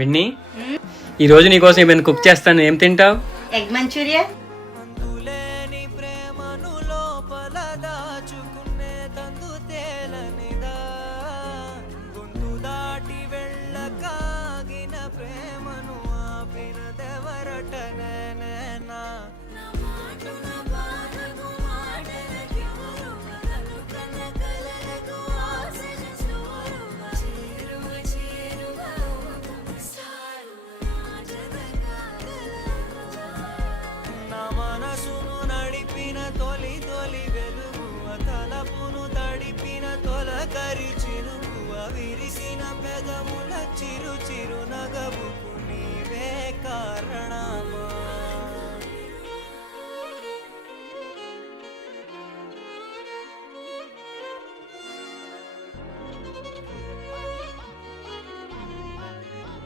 Winnie, ఈరోజు నీకోసం ఏమైనా కుక్ చేస్తాను, ఏం తింటావు? Egg manchurian. విరిసిన పెదముల చిరు చిరు